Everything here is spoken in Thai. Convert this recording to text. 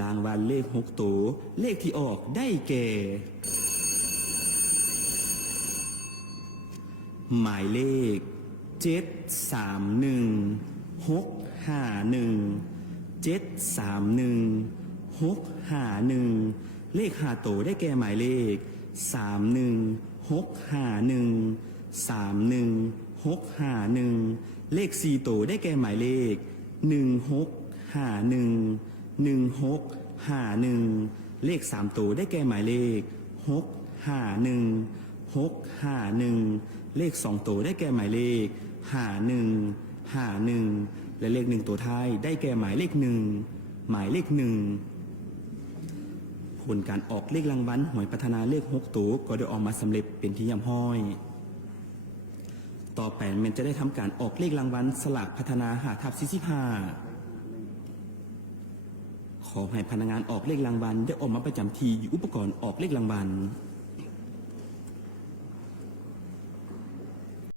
รางวัลเลข6 ตัวเลขที่ออกได้แก่ หมายเลข731651 เลข5 ตัวได้แก่หมายเลข31651 เลข4 ตัวได้แก่หมายเลข1651 เลข3 ตัวได้แก่หมายเลข651 เลข2 ตัวได้แก่หมายเลข51และเลข1 ตัวท้ายได้แก่หมายเลข1 หมายเลข1ผลการออกเลขรางวัลหวยพัฒนาเลข6 ตัวก็ได้ออกมาสำเร็จเป็นที่ยำห้อยต่อไปมันจะได้ทำการออกเลขรางวัลสลากพัฒนา5/45ขอให้พนักงานออกเลขรางวัลได้ออกมาประจำที่อยู่อุปกรณ์ออกเลขรางวัล